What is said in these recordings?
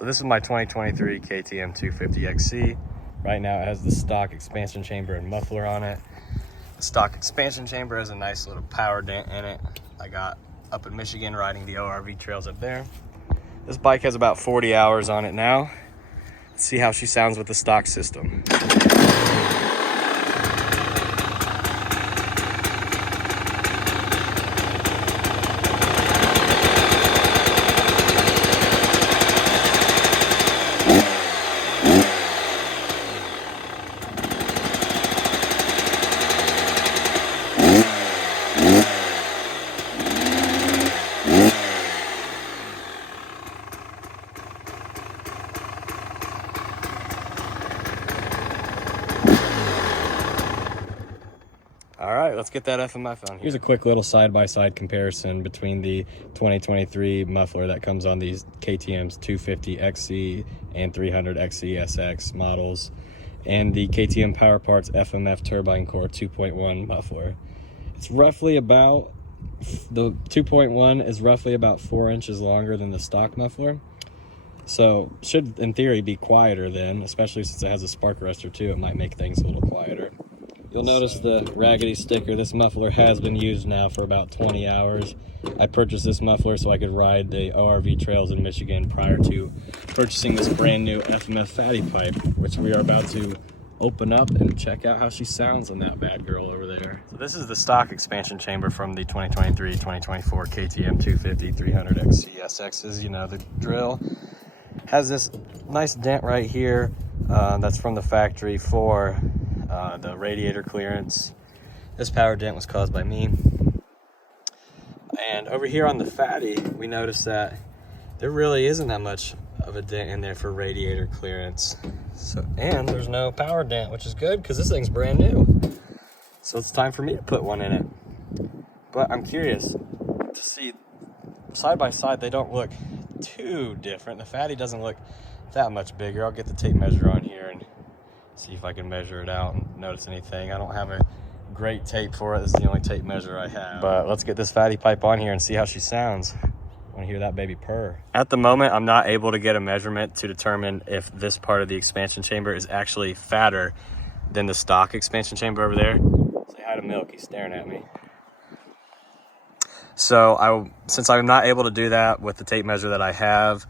So this is my 2023 KTM 250XC. Right now it has the stock expansion chamber and muffler on it. The stock expansion chamber has a nice little power dent in it. I got up in Michigan riding the ORV trails up there. This bike has about 40 hours on it now. Let's see how she sounds with the stock system. All right, let's get that FMF on here. Here's a quick little side-by-side comparison between the 2023 muffler that comes on these KTM's 250XC and 300XC models and the KTM Powerparts FMF Turbinecore 2.1 muffler. It's roughly about, the 2.1 is roughly about 4 inches longer than the stock muffler. So should, in theory, be quieter then, especially since it has a spark arrestor too. It might make things a little quieter. You'll notice the raggedy sticker. This muffler has been used now for about 20 hours. I purchased this muffler so I could ride the ORV trails in Michigan prior to purchasing this brand new FMF fatty pipe, which we are about to open up and check out how she sounds on that bad girl over there. So this is the stock expansion chamber from the 2023-2024 KTM 250 300XC SXs. You know the drill. Has this nice dent right here that's from the factory for the radiator clearance. This power dent was caused by me. And over here on the fatty, we noticed that there really isn't that much of a dent in there for radiator clearance. So, and there's no power dent, which is good because this thing's brand new. So it's time for me to put one in it. But I'm curious to see, side by side, they don't look too different. The fatty doesn't look that much bigger. I'll get the tape measure on here and see if I can measure it out and notice anything. I don't have a great tape for it. This is the only tape measure I have. But let's get this fatty pipe on here and see how she sounds. I want to hear that baby purr. At the moment, I'm not able to get a measurement to determine if this part of the expansion chamber is actually fatter than the stock expansion chamber over there. Say hi to Milk, he's staring at me. So since I'm not able to do that with the tape measure that I have,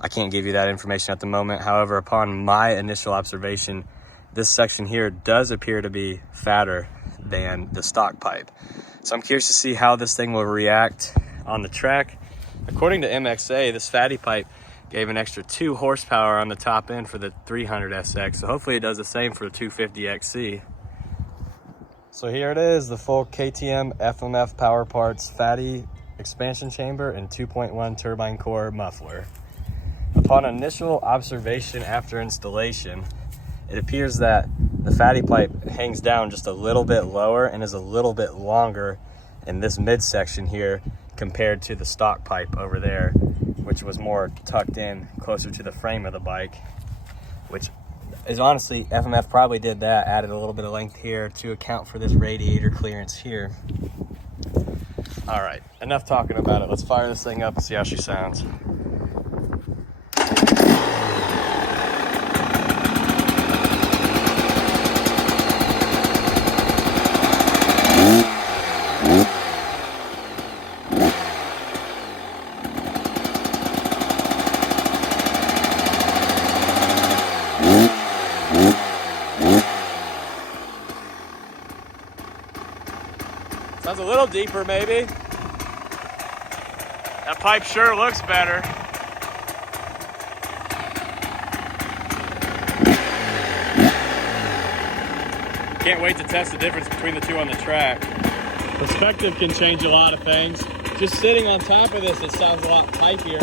I can't give you that information at the moment. However, upon my initial observation, this section here does appear to be fatter than the stock pipe. So I'm curious to see how this thing will react on the track. According to MXA, this fatty pipe gave an extra 2 horsepower on the top end for the 300SX. So hopefully it does the same for the 250XC. So here it is, the full KTM FMF Powerparts fatty expansion chamber and 2.1 Turbinecore muffler. Upon initial observation after installation, it appears that the fatty pipe hangs down just a little bit lower and is a little bit longer in this midsection here compared to the stock pipe over there, which was more tucked in closer to the frame of the bike, which is honestly, FMF probably did that, added a little bit of length here to account for this radiator clearance here. All right, enough talking about it. Let's fire this thing up and see how she sounds. Sounds a little deeper, maybe. That pipe sure looks better. Can't wait to test the difference between the two on the track. Perspective can change a lot of things. Just sitting on top of this, it sounds a lot pipier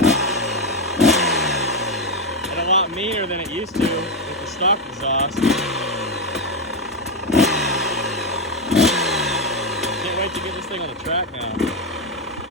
and a lot meaner than it used to with the stock exhaust. To get this thing on the track now.